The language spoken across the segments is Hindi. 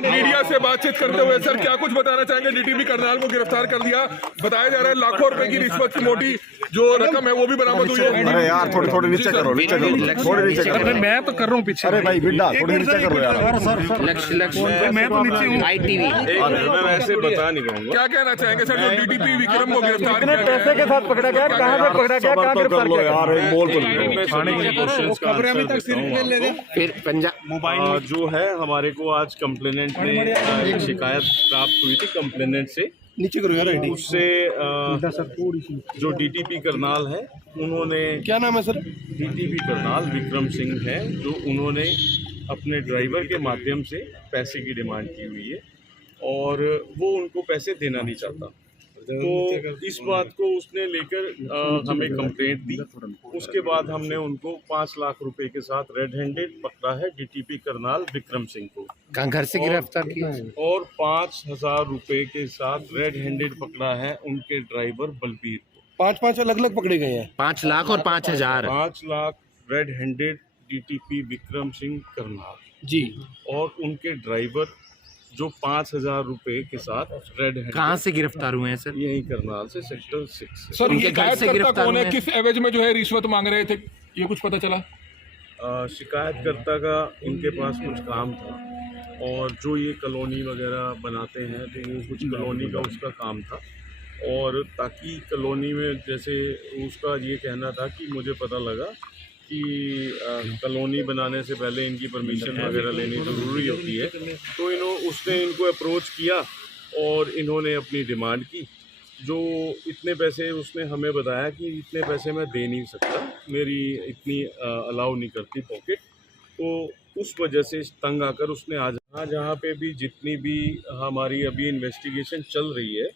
मीडिया से बातचीत करते हुए सर क्या कुछ बताना चाहेंगे? डीटीपी करनाल को गिरफ्तार कर दिया, बताया जा रहा है लाखों रुपए की रिश्वत की मोटी जो रकम है वो भी बरामद हुई है। अरे यार थोड़ी नीचे करो, थोड़ी नीचे करो। मैं तो कर रहा हूँ पीछे। अरे भाई बिड्डा थोड़ी नीचे करो यार। मैं तो नीचे हूँ। ITV मैं वैसे बता नहीं पाऊंगा। क्या कहना चाहेंगे सर जो डीटीपी विक्रम को गिरफ्तार किया पैसे के साथ पकड़ा गया, कहाँ से पकड़ा गया, कहाँ गिरफ्तार किया यार एक बोल तो फिर पंजाब जो है हमारे को आज कंप्लेनेंट ने एक शिकायत प्राप्त हुई थी कंप्लेनेंट से, नीचे करो यार। उससे जो डीटीपी करनाल है उन्होंने, क्या नाम है सर? डीटीपी करनाल विक्रम सिंह है, जो उन्होंने अपने ड्राइवर के माध्यम से पैसे की डिमांड की हुई है और वो उनको पैसे देना नहीं चाहता। तो इस बात को उसने लेकर हमें कंप्लेंट दी। उसके बाद हमने उनको 5 लाख रुपए के साथ रेड हैंडेड पकड़ा है डीटीपी करनाल विक्रम सिंह को। कहाँ घर से गिरफ्तार किया? और 5,000 रुपए के साथ रेड हैंडेड पकड़ा है उनके ड्राइवर बलबीर को। 5 अलग अलग पकड़े गए हैं। 5 लाख और 5,000। 5 lakh red handed DTP Vikram Singh Karnal ji, और उनके ड्राइवर जो 5,000 रुपए के साथ रेड हैंडेड। कहाँ से गिरफ्तार हुए हैं सर? यही करनाल से सेक्टर 6 से। सर उनके ये घर से गिरफ्तार कौन है, हुए? किस एवज में जो है रिश्वत मांग रहे थे, ये कुछ पता चला? शिकायतकर्ता का इनके पास कुछ काम था और जो ये कॉलोनी वगैरह बनाते हैं तो वो कुछ कॉलोनी का उसका काम था, और ताकि कॉलोनी में जैसे उसका ये कहना था कि मुझे पता लगा कि कॉलोनी बनाने से पहले इनकी परमिशन वगैरह लेनी ज़रूरी होती है, तो उसने इनको अप्रोच किया और इन्होंने अपनी डिमांड की। जो इतने पैसे उसने हमें बताया कि इतने पैसे मैं दे नहीं सकता, मेरी इतनी अलाउ नहीं करती पॉकेट, तो उस वजह से तंग आकर उसने आज जहाँ पे भी जितनी भी हमारी अभी इन्वेस्टिगेशन चल रही है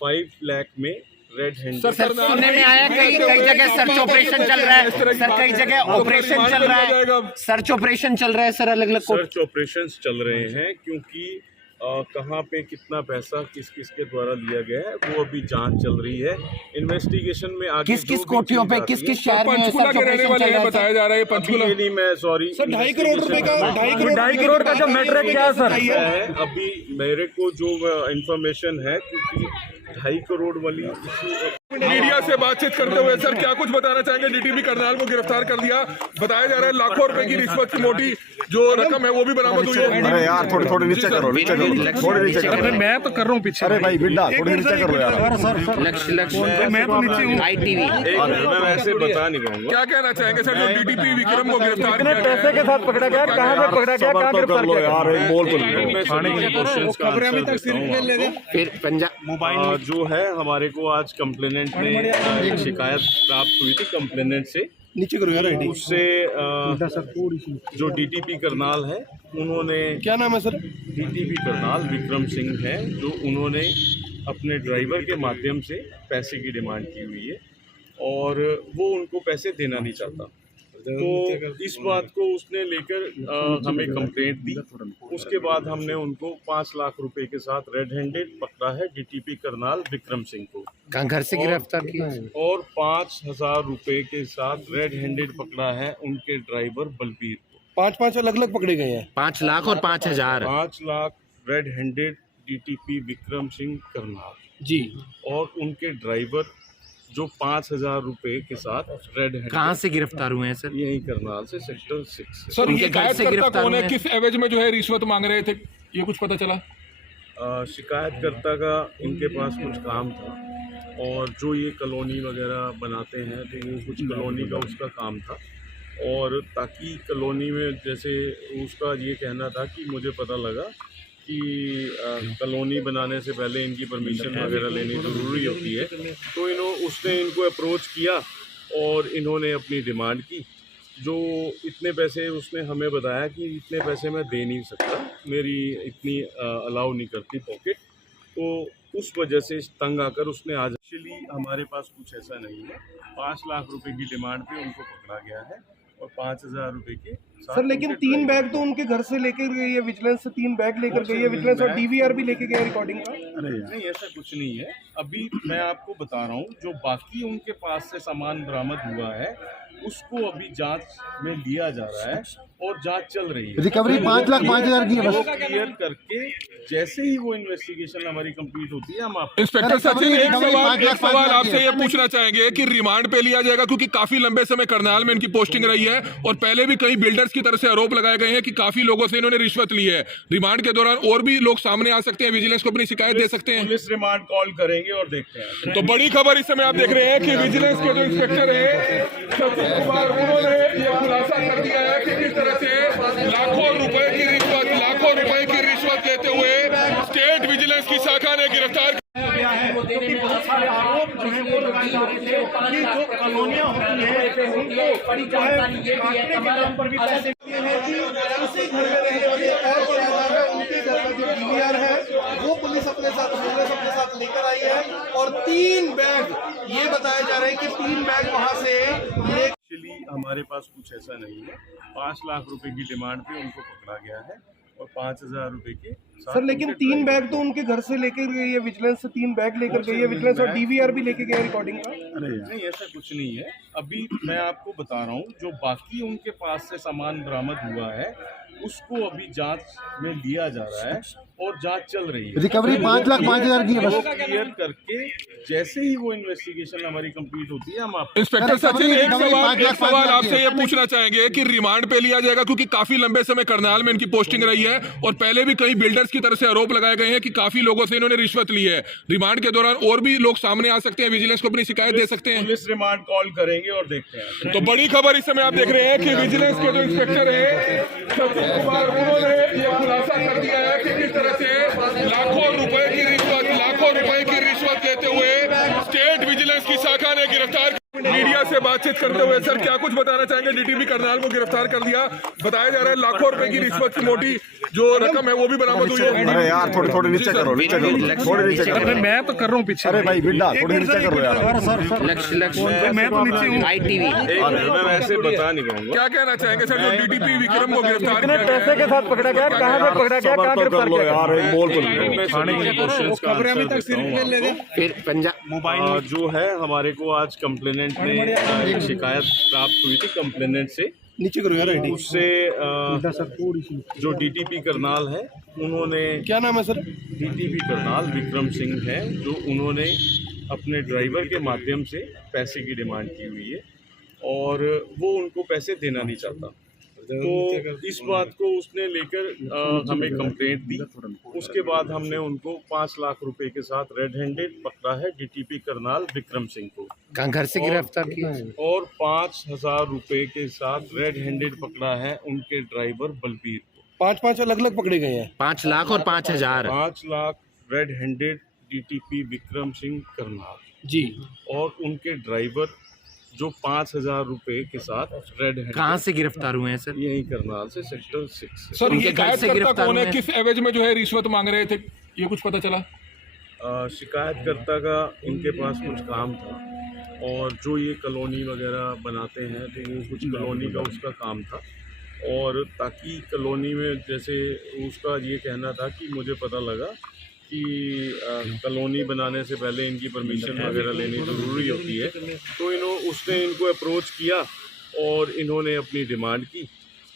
5 लाख में रेड हैंड। सर सुनने में आया कई जगह सर्च ऑपरेशन चल रहा है सर, कई जगह ऑपरेशन चल रहा है, सर्च ऑपरेशन चल रहा है सर, अलग अलग सर्च ऑपरेशंस चल रहे हैं, क्योंकि कहाँ पे कितना पैसा किस किस के द्वारा लिया गया है वो अभी जांच चल रही है। इन्वेस्टिगेशन में आगे किस किस कोठियों पे, किस किस शहर में पंचकुला के रहने वाले हैं बताया जा रहा है। पंचकुला नहीं, मैं सॉरी सर 2.5 करोड़ रुपए का 2.5 करोड़ का जो मैटर है क्या सर है, अभी मेरे को जो इंफॉर्मेशन है, क्योंकि 2.5 करोड़ वाली मीडिया से बातचीत करते हुए सर क्या कुछ बताना चाहेंगे? डीटीपी करनाल को गिरफ्तार कर दिया, बताया जा रहा है लाखों रुपए की रिश्वत की मोटी जो रकम है वो भी बरामद हुई है। अरे यार थोड़ी नीचे करो, थोड़ी नीचे करो। मैं तो कर रहा हूँ पीछे। अरे भाई बिड्डा थोड़ी नीचे करो यार। मैं तो नीचे हूँ। ITV मैं वैसे बता नहीं पाऊंगा। क्या कहना चाहेंगे सर जो डीटीपी विक्रम को गिरफ्तार किया पैसे के साथ पकड़ा गया, कहाँ से पकड़ा गया, कहाँ गिरफ्तार किया? यार एक बोल फिर पंजाब जो है हमारे को आज कंप्लेनेंट ने एक शिकायत प्राप्त हुई थी कंप्लेनेंट से, नीचे करो यार। उससे जो डीटीपी करनाल है उन्होंने, क्या नाम है सर? डीटीपी करनाल विक्रम सिंह है, जो उन्होंने अपने ड्राइवर के माध्यम से पैसे की डिमांड की हुई है और वो उनको पैसे देना नहीं चाहता। तो इस बात को उसने लेकर हमें कंप्लेंट दी। उसके बाद हमने उनको 5 लाख रुपए के साथ रेड हैंडेड पकड़ा है डीटीपी करनाल विक्रम सिंह को। कहाँ घर से गिरफ्तार किया? और 5,000 रुपए के साथ रेड हैंडेड पकड़ा है उनके ड्राइवर बलबीर को। 5 अलग अलग पकड़े गए हैं। 5 लाख और 5,000। 5 lakh red handed DTP Vikram Singh Karnal ji, और उनके ड्राइवर जो 5,000 रुपए के साथ रेड हैंडेड। कहाँ से गिरफ्तार हुए हैं सर? यही करनाल से सेक्टर 6 से। सर उनके ये घर से गिरफ्तार कौन है, हुए? किस एवज में जो है रिश्वत मांग रहे थे, ये कुछ पता चला? शिकायतकर्ता का इनके पास कुछ काम था और जो ये कॉलोनी वगैरह बनाते हैं तो वो कुछ कॉलोनी का उसका काम था, और ताकि कॉलोनी में जैसे उसका ये कहना था कि मुझे पता लगा कि कॉलोनी बनाने से पहले इनकी परमिशन वगैरह लेनी ज़रूरी होती है, तो उसने इनको अप्रोच किया और इन्होंने अपनी डिमांड की। जो इतने पैसे उसने हमें बताया कि इतने पैसे मैं दे नहीं सकता, मेरी इतनी अलाउ नहीं करती पॉकेट, तो उस वजह से तंग आकर उसने आज एक्चुअली हमारे पास कुछ ऐसा नहीं है। 5 लाख रुपए की डिमांड पे उनको पकड़ा गया है और 5,000 रुपए के सर, लेकिन 3 बैग तो उनके घर से लेकर गई है विजिलेंस, से 3 बैग लेकर गई है विजिलेंस, और DVR भी लेके गया रिकॉर्डिंग का। नहीं, ऐसा कुछ नहीं है। अभी मैं आपको बता रहा हूँ जो बाकी उनके पास से सामान बरामद हुआ है उसको अभी जांच में लिया जा रहा है और जांच चल रही है। रिकवरी 5,05,000 की है बस। वो क्लियर करके जैसे ही वो इन्वेस्टिगेशन हमारी कंप्लीट होती है हम आपको इंस्पेक्टर सचिन एक रिकवरी सवाल आपसे ये पूछना चाहेंगे कि रिमांड पे लिया जाएगा, क्योंकि काफी लंबे समय करनाल में इनकी पोस्टिंग रही है और पहले भी कई बिल्डर्स की तरफ से आरोप लगाए गए हैं कि काफी लोगों से इन्होंने रिश्वत ली है। रिमांड के दौरान और भी लोग सामने आ सकते हैं, विजिलेंस को अपनी शिकायत दे सकते हैं। पुलिस रिमांड कॉल करेंगे और देखते हैं। तो बड़ी खबर इस समय आप देख रहे हैं कि विजिलेंस के जो इंस्पेक्टर है सचिन कुमार, उन्होंने ये खुलासा कर दिया है कि किस तरह से लाखों रुपए की रिश्वत लेते हुए स्टेट विजिलेंस की शाखा ने गिरफ्तार क्योंकि बहुत सारे आरोप जो है वो लगाए जा रहे थे कि जो कॉलोनियां होती है उनको बड़ी जानकारी ये भी है कि नाम पर भी पैसे दिए हैं कि उसी घर में रहने वाले और परिवार है, उनके घर का जो डीवीआर है वो पुलिस अपने साथ लेकर आई है और 3 बैग ये बताया जा रहा है कि 3 बैग वहां से एक्चुअली हमारे पास कुछ ऐसा नहीं है। 5 लाख रुपए की डिमांड पे उनको पकड़ा गया है और 5,000 रुपए के साथ सर, लेकिन 3 बैग तो उनके घर से लेकर गई है विजिलेंस, से 3 बैग लेकर गई है विजिलेंस और डीवीआर भी लेके गए रिकॉर्डिंग का। नहीं, ऐसा कुछ नहीं है। अभी मैं आपको बता रहा हूँ जो बाकी उनके पास से सामान बरामद हुआ है उसको अभी जांच में लिया जा रहा है और जांच चल रही है। रिकवरी 5,05,000 की है वो बस। क्लियर करके जैसे ही वो इन्वेस्टिगेशन हमारी कंप्लीट होती है हम आपको इंस्पेक्टर सचिन एक रिकवरी सवाल आपसे ये पूछना चाहेंगे कि रिमांड पे लिया जाएगा, क्योंकि काफी लंबे समय करनाल में इनकी पोस्टिंग रही है और पहले भी कई बिल्डर्स की तरफ से आरोप लगाए गए हैं कि काफी लोगों से इन्होंने रिश्वत ली है। रिमांड के दौरान और भी लोग सामने आ सकते हैं, विजिलेंस को अपनी शिकायत दे सकते हैं। पुलिस रिमांड कॉल करेंगे और देखते हैं। तो बड़ी खबर इस समय आप देख रहे हैं कि विजिलेंस के जो इंस्पेक्टर है सचिन कुमार, उन्होंने ये खुलासा कर दिया है कि किस तरह से लाखों रुपए की रिश्वत लेते हुए स्टेट विजिलेंस की शाखा ने गिरफ्तार। मीडिया से बातचीत करते हुए सर क्या कुछ बताना चाहेंगे? डीटीपी करनाल को गिरफ्तार कर दिया, बताया जा रहा है लाखों रुपए की रिश्वत की मोटी जो रकम है वो भी बरामद हुई है। अरे यार थोड़ी नीचे करो, थोड़ी नीचे करो। मैं तो कर रहा हूँ पीछे। अरे भाई बिड्डा थोड़ी नीचे करो यार। मैं तो नीचे हूँ। ITV मैं वैसे बता नहीं पाऊंगा। क्या कहना चाहेंगे सर जो डीटीपी विक्रम को गिरफ्तार किया पैसे के साथ पकड़ा गया, कहाँ से पकड़ा गया, कहाँ गिरफ्तार किया यार एक बोल तो फिर पंजाब जो है हमारे को आज कंप्लेनेंट ने एक शिकायत प्राप्त हुई थी कंप्लेनेंट से। नीचे करो यार। उससे जो डीटीपी करनाल है उन्होंने, क्या नाम है सर? डीटीपी करनाल विक्रम सिंह है, जो उन्होंने अपने ड्राइवर के माध्यम से पैसे की डिमांड की हुई है और वो उनको पैसे देना नहीं चाहता। तो इस बात को उसने लेकर हमें कंप्लेंट दी। उसके बाद हमने उनको 5 लाख रुपए के साथ रेड हैंडेड पकड़ा है डीटीपी करनाल विक्रम सिंह को। कहाँ घर से गिरफ्तार किया? और 5,000 रुपए के साथ रेड हैंडेड पकड़ा है उनके ड्राइवर बलबीर को। 5 अलग पकड़े गए हैं। 5 लाख और 5,000। 5 lakh red handed DTP Vikram Singh Karnal ji और उनके ड्राइवर जो 5,000 रुपए के साथ रेड हैंडेड। कहाँ से गिरफ्तार हुए हैं सर? यही करनाल से सेक्टर 6 से। सर उनके ये घर से शिकायतकर्ता गिरफ्तार कौन है, हुए हैं? किस एवज में जो है रिश्वत मांग रहे थे, ये कुछ पता चला? शिकायतकर्ता का इनके पास कुछ काम था और जो ये कॉलोनी वगैरह बनाते हैं तो ये कुछ कॉलोनी का उसका काम था और ताकि कॉलोनी में जैसे उसका ये कहना था कि मुझे पता लगा कि कॉलोनी बनाने से पहले इनकी परमिशन वगैरह लेनी ज़रूरी होती है, तो उसने इनको अप्रोच किया और इन्होंने अपनी डिमांड की।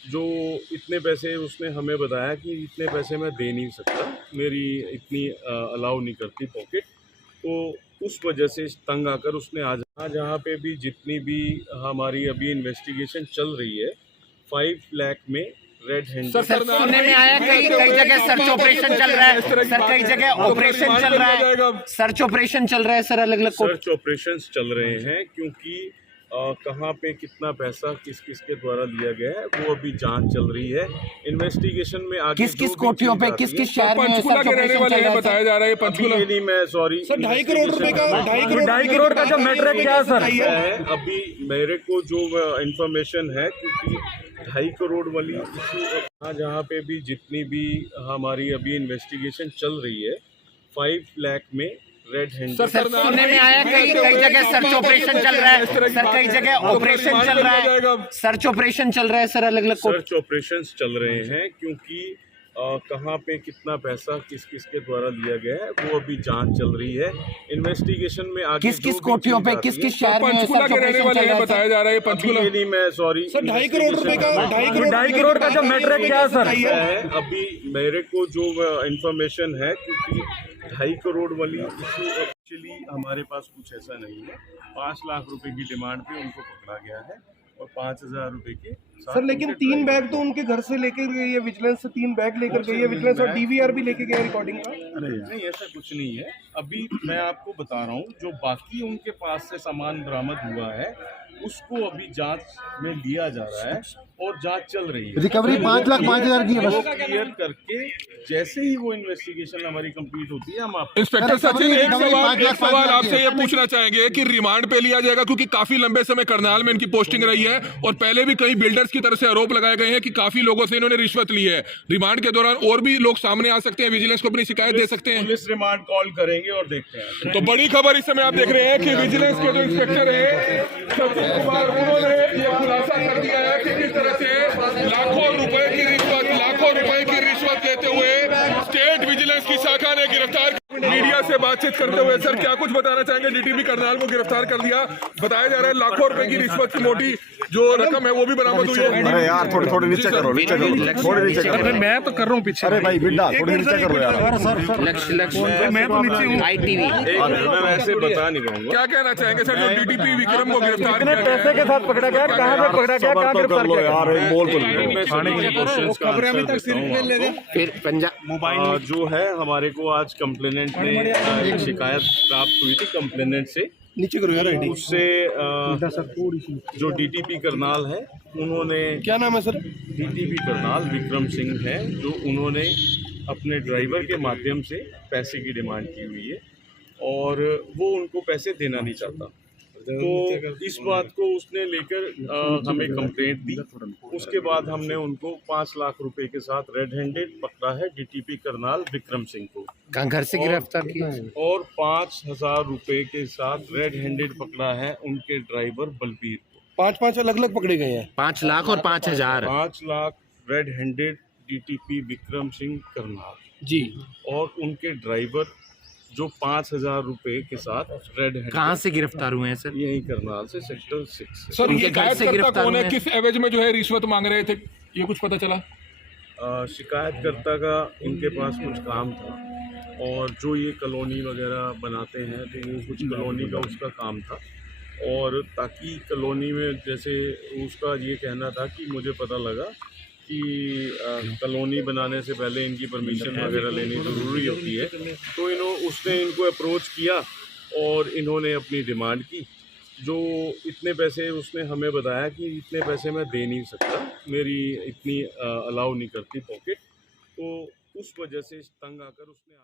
जो इतने पैसे उसने हमें बताया कि इतने पैसे मैं दे नहीं सकता, मेरी इतनी अलाउ नहीं करती पॉकेट, तो उस वजह से तंग आकर उसने आज जहाँ पे भी जितनी भी हमारी अभी इन्वेस्टिगेशन चल रही है 5 लाख में रेड हैंड। सर सुनने में आया कई जगह सर्च ऑपरेशन चल रहा है सर, कई जगह ऑपरेशन चल रहा है, सर्च ऑपरेशन चल रहा है सर, अलग अलग सर्च ऑपरेशन चल रहे हैं क्योंकि कहाँ पे कितना पैसा किस किस के द्वारा लिया गया है वो अभी जांच चल रही है। इन्वेस्टिगेशन में आगे किस किस कोठियों पे किस किस शहर में पंचकुला के रहने वाले हैं बताया जा रहा है। पंचकुला नहीं, मैं सॉरी सर 2.5 करोड़ रुपए का 2.5 करोड़ का जो मैटर है क्या सर? अभी मेरे को जो इंफॉर्मेशन है क्योंकि 2.5 करोड़ वाली इशू जहाँ पे भी जितनी भी हमारी अभी इन्वेस्टिगेशन चल रही है 5 लाख में रेड हैंड। सर सुनने में आया कई जगह सर्च ऑपरेशन चल रहा है सर, कई जगह ऑपरेशन चल रहा है, सर्च ऑपरेशन चल रहा है सर, अलग अलग सर्च ऑपरेशन चल रहे हैं क्योंकि कहाँ पे कितना पैसा किस किस के द्वारा लिया गया है वो अभी जांच चल रही है। इन्वेस्टिगेशन में आगे किस किस जो भी कोठियों चीज़ पे आती किस है, किस शहर में पंचकुला के रहने वाले हैं बताया जा रहा है। अभी पंचकुला ये नहीं, मैं सॉरी सर 2.5 करोड़ रुपए का 2.5 करोड़ का जो मैटर है क्या सर? है अभी मेरे को जो इंफॉर्मेशन है, क्योंकि 2.5 करोड़ वाली इशू एक्चुअली हमारे पास कुछ ऐसा नहीं है। 5 लाख रुपए की डिमांड पे उनको पकड़ा गया है और 5,000 रुपए के साथ सर लेकिन उनके 3 बैग तो उनके घर से लेकर गई है विजिलेंस से, 3 बैग लेकर गई है विजिलेंस और डीवीआर भी लेके गया रिकॉर्डिंग का। नहीं, ऐसा कुछ नहीं है। अभी मैं आपको बता रहा हूँ जो बाकी उनके पास से सामान बरामद हुआ है उसको अभी जांच में लिया जा रहा है और जांच चल रही है। रिकवरी 5,05,000 की है बस। क्लियर करके जैसे ही वो इन्वेस्टिगेशन हमारी कंप्लीट होती है हम आपको इंस्पेक्टर सचिन, एक रिकवरी सवाल आपसे ये पूछना चाहेंगे कि रिमांड पे लिया जाएगा, क्योंकि काफी लंबे समय करनाल में इनकी पोस्टिंग रही है और पहले भी कई बिल्डर्स की तरफ से आरोप लगाए गए हैं कि काफी लोगों से इन्होंने रिश्वत ली है। रिमांड के दौरान और भी लोग सामने आ सकते हैं, विजिलेंस को अपनी शिकायत दे सकते हैं। पुलिस रिमांड कॉल करेंगे और देखते हैं। तो बड़ी खबर इस समय आप देख रहे हैं कि विजिलेंस के जो इंस्पेक्टर है सचिन कुमार, उन्होंने ये खुलासा कर दिया है कि किस तरह से लाखों रुपए की रिश्वत लेते हुए स्टेट विजिलेंस की शाखा ने गिरफ्तार। मीडिया से बातचीत करते हुए सर क्या कुछ बताना चाहेंगे? डीटीपी करनाल को गिरफ्तार कर दिया, बताया जा रहा है लाखों रुपए की रिश्वत की मोटी जो रकम है वो भी बरामद हुई है। अरे यार थोड़े नीचे करो, थोड़े नीचे करो। मैं तो कर रहा हूँ पीछे। अरे भाई बिड्डा थोड़े नीचे करो यार। लक्ष्य मैं तो नीचे हूँ। ITV मैं वैसे बता नहीं पाऊंगा। क्या कहना चाहेंगे सर, जो डीटीपी विक्रम को गिरफ्तार किया गया पैसे के साथ पकड़ा गया, कहाँ पे पकड़ा गया, कहाँ गिरफ्तार किया यार एक बोल तो मैं सभी के क्वेश्चंस का आंसर देता हूँ आपको। फिर पंजाब जो है हमारे को आज कंप्लेनेंट ने एक शिकायत प्राप्त हुई थी कंप्लेनेंट से। नीचे करो यार। आईडी उससे जो डीटीपी करनाल है उन्होंने, क्या नाम है सर? डीटीपी करनाल विक्रम सिंह है, जो उन्होंने अपने ड्राइवर के माध्यम से पैसे की डिमांड की हुई है और वो उनको पैसे देना नहीं चाहता। तो इस बात को उसने लेकर हमें कंप्लेंट दी। उसके बाद हमने उनको 5 लाख रुपए के साथ रेड हैंडेड पकड़ा है डीटीपी करनाल विक्रम सिंह को, कहाँ घर से गिरफ्तार किया? और 5,000 रुपए के साथ रेड हैंडेड पकड़ा है उनके ड्राइवर बलबीर को। 5 अलग अलग पकड़े गए हैं। 5 लाख और 5,000। 5 lakh red handed DTP Vikram Singh Karnal ji, और उनके ड्राइवर जो 5,000 रुपए के साथ रेड हैंडेड। कहाँ से गिरफ्तार हुए हैं सर? यही करनाल से सेक्टर 6 से। सर उनके ये घर से शिकायतकर्ता गिरफ्तार कौन है, हुए हैं? किस एवज में जो है रिश्वत मांग रहे थे, ये कुछ पता चला? शिकायतकर्ता का इनके पास कुछ काम था और जो ये कॉलोनी वगैरह बनाते हैं तो ये कुछ कॉलोनी का उसका काम था, और ताकि कॉलोनी में जैसे उसका ये कहना था कि मुझे पता लगा कि कॉलोनी बनाने से पहले इनकी परमिशन वगैरह लेनी ज़रूरी होती है, तो उसने इनको अप्रोच किया और इन्होंने अपनी डिमांड की। जो इतने पैसे उसने हमें बताया कि इतने पैसे मैं दे नहीं सकता, मेरी इतनी अलाउ नहीं करती पॉकेट, तो उस वजह से तंग आकर उसने